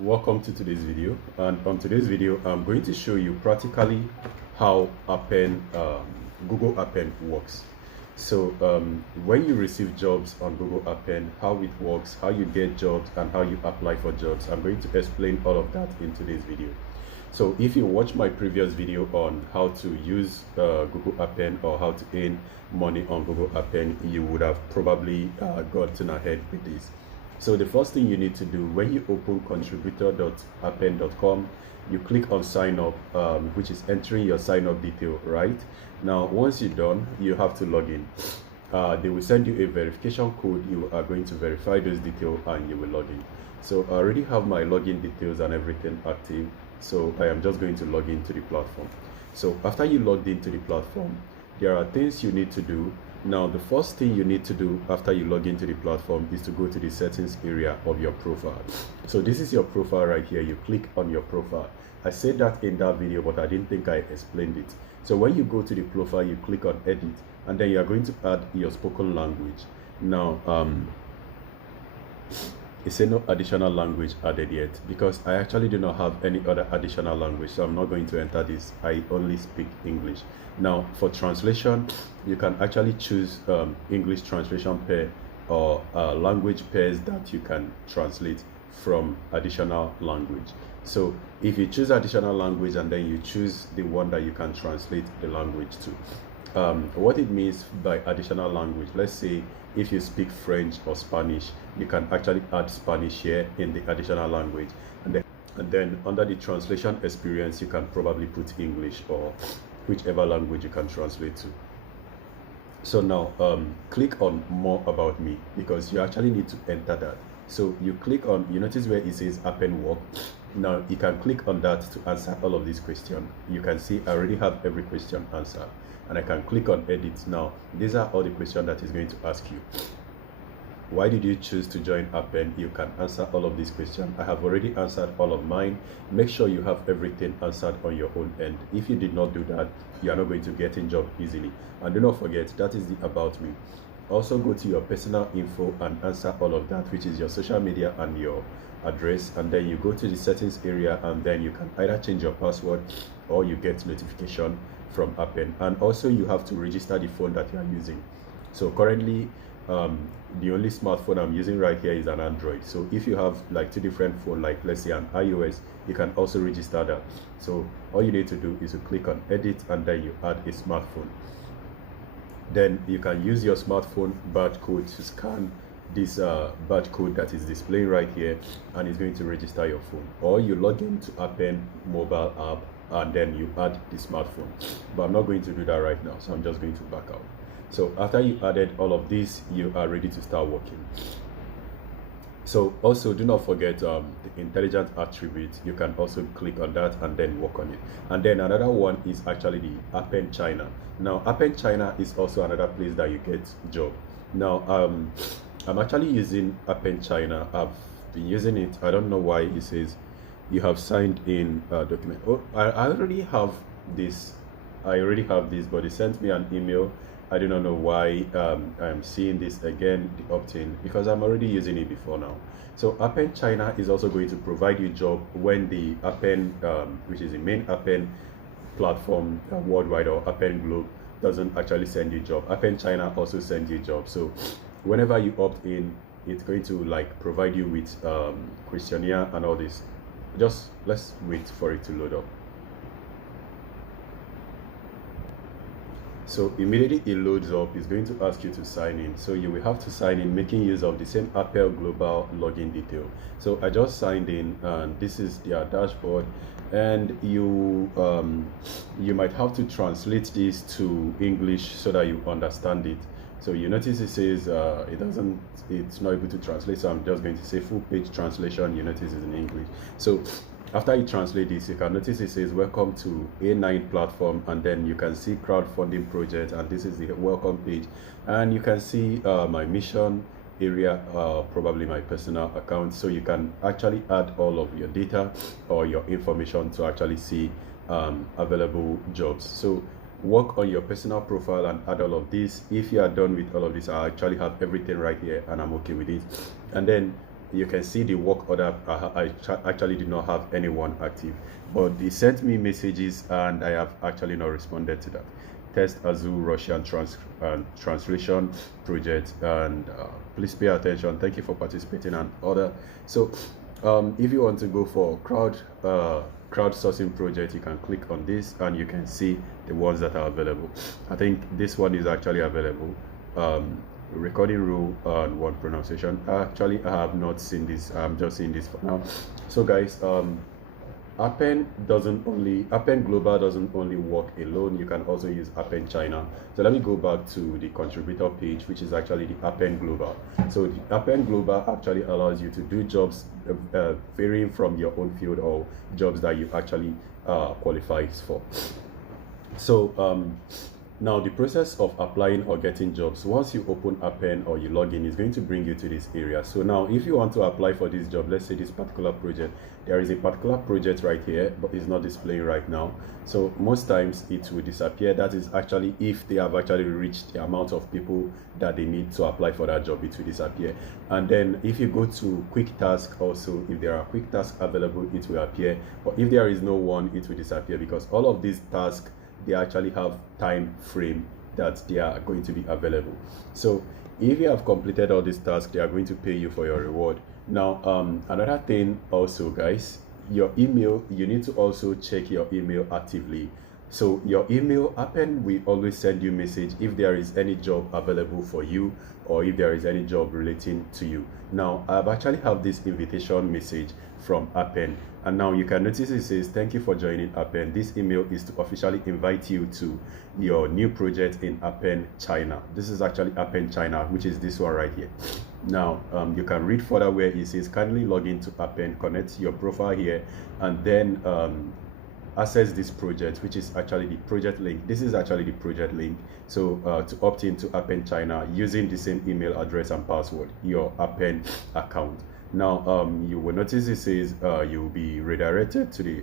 Welcome to today's video, and on today's video I'm going to show you practically how Appen Google Appen works. So when you receive jobs on Google Appen, how it works, how you get jobs, and how you apply for jobs, I'm going to explain all of that in today's video. So if you watch my previous video on how to use Google Appen or how to earn money on Google Appen, you would have probably gotten ahead with this. So the first thing you need to do when you open contributor.appen.com, you click on sign up, which is entering your sign up detail, right? Now, once you're done, you have to log in. They will send you a verification code. You are going to verify those details and you will log in. So I already have my login details and everything active. So I am just going to log into the platform. So after you logged into the platform, there are things you need to do. Now, the first thing you need to do after you log into the platform is to go to the settings area of your profile. So this is your profile right here. You click on your profile. I said that in that video, but I didn't think I explained it. So when you go to the profile, you click on edit, and then you are going to add your spoken language. Now, it said no additional language added yet because I actually do not have any other additional language, so I'm not going to enter this. I only speak English. Now for translation, you can actually choose English translation pair or language pairs that you can translate from additional language. So if you choose additional language and then you choose the one that you can translate the language to, what it means by additional language, let's say if you speak French or Spanish, you can actually add Spanish here in the additional language, and then under the translation experience you can probably put English or whichever language you can translate to. So now click on more about me because you actually need to enter that. So you click on, you notice where it says Appen work. Now you can click on that to answer all of these questions. You can see I already have every question answered, and I can click on edit. Now these are all the questions that is going to ask you. Why did you choose to join Appen? You can answer all of these questions. I have already answered all of mine. Make sure you have everything answered on your own end. If you did not do that, you are not going to get in job easily. And do not forget, that is the about me. Also go to your personal info and answer all of that, which is your social media and your address, and then you go to the settings area, and then you can either change your password or you get notification from Appen. And also you have to register the phone that you are using. So currently the only smartphone I'm using right here is an Android. So if you have like two different phones, like let's say an iOS, you can also register that. So all you need to do is to click on edit, and then you add a smartphone. Then you can use your smartphone barcode to scan this barcode that is displaying right here, and it's going to register your phone. Or you log into Appen mobile app and then you add the smartphone. But I'm not going to do that right now, so I'm just going to back out. So after you added all of this, you are ready to start working. So also do not forget the intelligent attribute. You can also click on that and then work on it. And then another one is actually the Appen China. Now Appen China is also another place that you get job. Now I'm actually using Appen China. I've been using it. I don't know why it says you have signed in document. Oh, I already have this. But they sent me an email. I do not know why I'm seeing this again, the opt-in, because I'm already using it before now. So Appen China is also going to provide you job when the Appen, which is the main Appen platform worldwide, or Appen Globe, doesn't actually send you job. Appen China also sends you job. So whenever you opt in, it's going to like provide you with questionnaire and all this. Just let's wait for it to load up. So immediately it loads up, it's going to ask you to sign in. So you will have to sign in making use of the same Appen Global login detail. So I just signed in, and this is their dashboard, and you might have to translate this to English so that you understand it. So you notice it says it's not able to translate, so I'm just going to say full page translation. You notice it's in English. So after you translate this, you can notice it says welcome to A9 platform, and then you can see crowdfunding project, and this is the welcome page, and you can see my mission area, probably my personal account. So you can actually add all of your data or your information to actually see available jobs. So work on your personal profile and add all of this. If you are done with all of this, I actually have everything right here and I'm okay with it. And then you can see the work order. I actually did not have anyone active, but they sent me messages and I have actually not responded to that. Test Azure Russian translation project, and please pay attention. Thank you for participating and other. So if you want to go for crowdsourcing project, you can click on this and you can see the ones that are available. I think this one is actually available. Recording rule and word pronunciation. Actually, I have not seen this. I'm just seeing this for now. So guys, Appen Global doesn't only work alone. You can also use Appen China. So let me go back to the contributor page, which is actually the Appen Global. So the Appen Global actually allows you to do jobs varying from your own field or jobs that you actually qualify for. So now the process of applying or getting jobs, once you open Appen or you log in, is going to bring you to this area. So now if you want to apply for this job, let's say this particular project, there is a particular project right here, but it's not displaying right now. So most times it will disappear. That is actually if they have actually reached the amount of people that they need to apply for that job, it will disappear. And then if you go to quick task, also if there are quick tasks available, it will appear. But if there is no one, it will disappear, because all of these tasks, they actually have time frame that they are going to be available. So if you have completed all these tasks, they are going to pay you for your reward. Now another thing also, guys, your email, you need to also check your email actively. So your email, Appen will always send you message if there is any job available for you or if there is any job relating to you. Now I've actually have this invitation message from Appen, and now you can notice it says, thank you for joining Appen. This email is to officially invite you to your new project in Appen China. This is actually Appen China, which is this one right here. Now you can read further where it says, kindly log into Appen, connect your profile here, and then access this project, which is actually the project link. This is actually the project link. So to opt into Appen China using the same email address and password, your Appen account. Now you will notice it says you will be redirected to the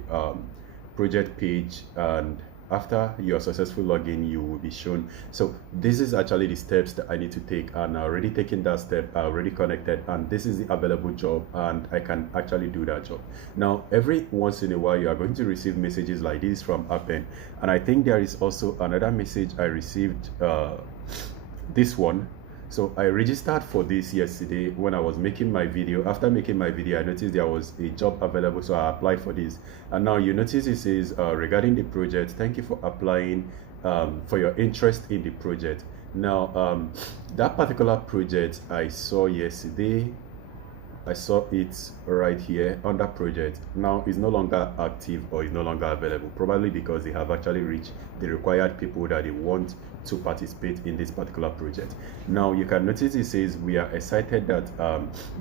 project page, and after your successful login, you will be shown. So this is actually the steps that I need to take, and I already taken that step, I already connected, and this is the available job, and I can actually do that job. Now every once in a while you are going to receive messages like this from Appen, and I think there is also another message I received, this one. So I registered for this yesterday when I was making my video. After making my video, I noticed there was a job available, so I applied for this. And now you notice it says, regarding the project, thank you for applying for your interest in the project. Now, that particular project I saw yesterday, I saw it right here under project. Now it's no longer active or is no longer available, probably because they have actually reached the required people that they want to participate in this particular project. Now you can notice it says, we are excited that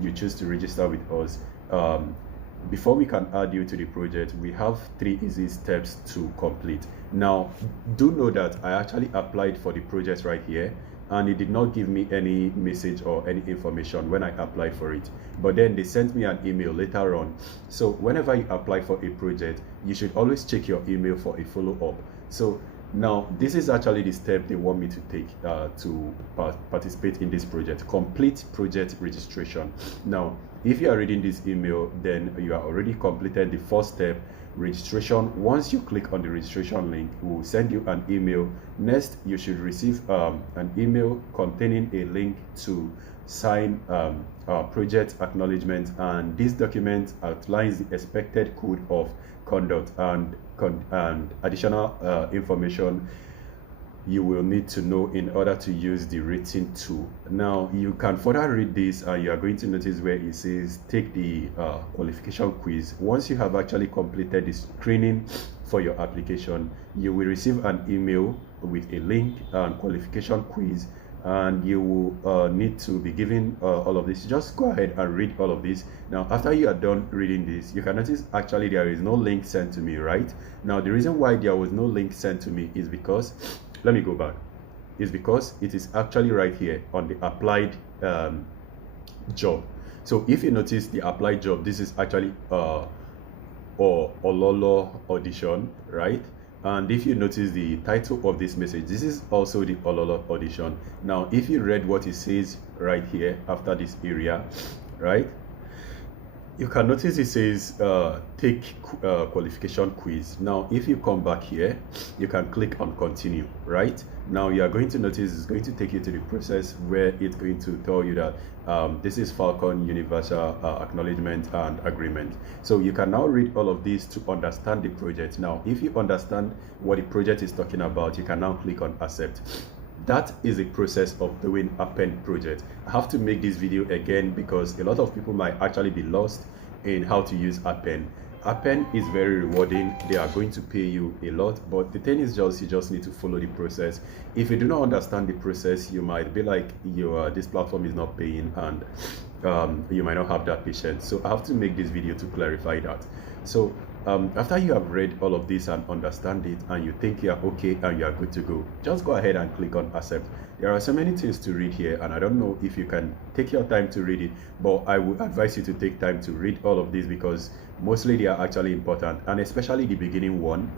you choose to register with us. Before we can add you to the project, we have 3 easy steps to complete. Now do know that I actually applied for the project right here, and it did not give me any message or any information when I applied for it. But then they sent me an email later on. So whenever you apply for a project, you should always check your email for a follow-up. So now this is actually the step they want me to take to participate in this project. Complete project registration. Now if you are reading this email, then you are already completed the first step, registration. Once you click on the registration link, we will send you an email. Next, you should receive an email containing a link to sign project acknowledgement, and this document outlines the expected code of conduct and additional information you will need to know in order to use the rating tool. Now you can further read this, and you are going to notice where it says take the qualification quiz. Once you have actually completed the screening for your application, you will receive an email with a link and qualification quiz, and you will need to be given all of this. Just go ahead and read all of this. Now after you are done reading this, you can notice actually there is no link sent to me. Right now, the reason why there was no link sent to me is because, let me go back, is because it is actually right here on the applied job. So if you notice the applied job, this is actually Ololo audition, right? And if you notice the title of this message, this is also the Ololo audition. Now if you read what it says right here after this area, right, You can notice it says take qualification quiz. Now, if you come back here, you can click on continue, right? Now, you are going to notice it's going to take you to the process where it's going to tell you that this is Falcon Universal Acknowledgement and Agreement. So you can now read all of these to understand the project. Now, if you understand what the project is talking about, you can now click on accept. That is a process of doing Appen project. I have to make this video again because a lot of people might actually be lost in how to use Appen. Appen is very rewarding. They are going to pay you a lot, but the thing is just you just need to follow the process. If you do not understand the process, you might be like, this platform is not paying, and you might not have that patience. So I have to make this video to clarify that. So after you have read all of this and understand it, and you think you are okay and you are good to go, just go ahead and click on accept. There are so many things to read here, and I don't know if you can take your time to read it, but I would advise you to take time to read all of these because mostly they are actually important, and especially the beginning one.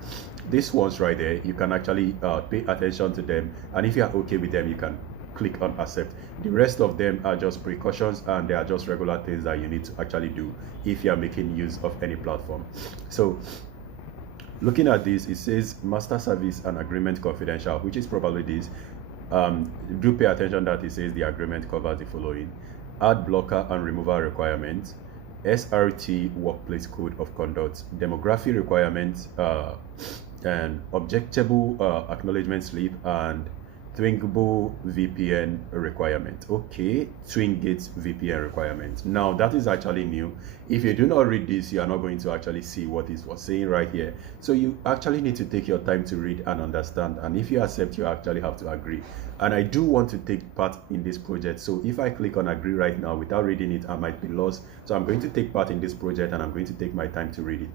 These ones right there, you can actually pay attention to them, and if you are okay with them, you can click on accept. The rest of them are just precautions, and they are just regular things that you need to actually do if you are making use of any platform. So looking at this, it says master service and agreement confidential, which is probably this. Do pay attention that it says the agreement covers the following: ad blocker and removal requirements, SRT workplace code of conduct, demography requirements, and objectable acknowledgement slip, and Twingable VPN requirement. Okay, Twingate VPN requirement. Now that is actually new. If you do not read this, you are not going to actually see what is what's saying right here. So you actually need to take your time to read and understand. And if you accept, you actually have to agree. And I do want to take part in this project. So if I click on agree right now without reading it, I might be lost. So I'm going to take part in this project, and I'm going to take my time to read it.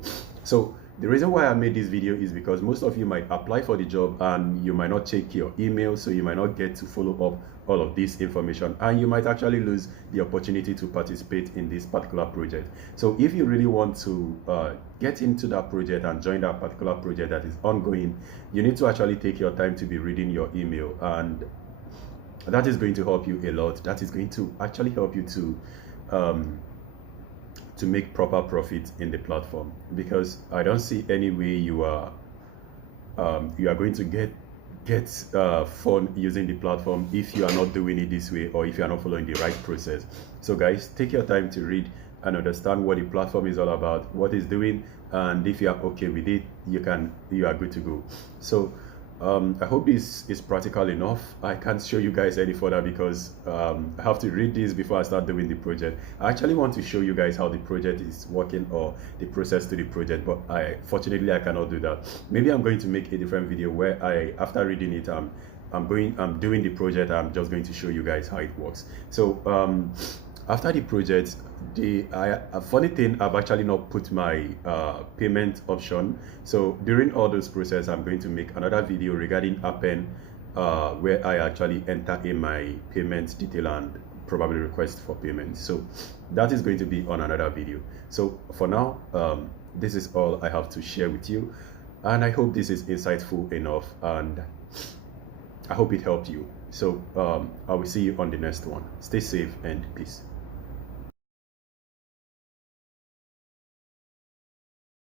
So the reason why I made this video is because most of you might apply for the job and you might not check your email, so you might not get to follow up all of this information, and you might actually lose the opportunity to participate in this particular project. So if you really want to get into that project and join that particular project that is ongoing, you need to actually take your time to be reading your email, and that is going to help you a lot. That is going to actually help you to make proper profit in the platform, because I don't see any way you are going to get fun using the platform if you are not doing it this way, or if you are not following the right process. So guys, take your time to read and understand what the platform is all about, what it's doing, and if you are okay with it, you are good to go. So I hope this is practical enough. I can't show you guys any further because I have to read this before I start doing the project. I actually want to show you guys how the project is working, or the process to the project, but fortunately I cannot do that. Maybe I'm going to make a different video where after reading it, I'm doing the project. I'm just going to show you guys how it works. So after the project, a funny thing, I've actually not put my payment option. So during all those process, I'm going to make another video regarding Appen, where I actually enter in my payment detail and probably request for payment. So that is going to be on another video. So for now, this is all I have to share with you, and I hope this is insightful enough, and I hope it helped you. So I will see you on the next one. Stay safe and peace.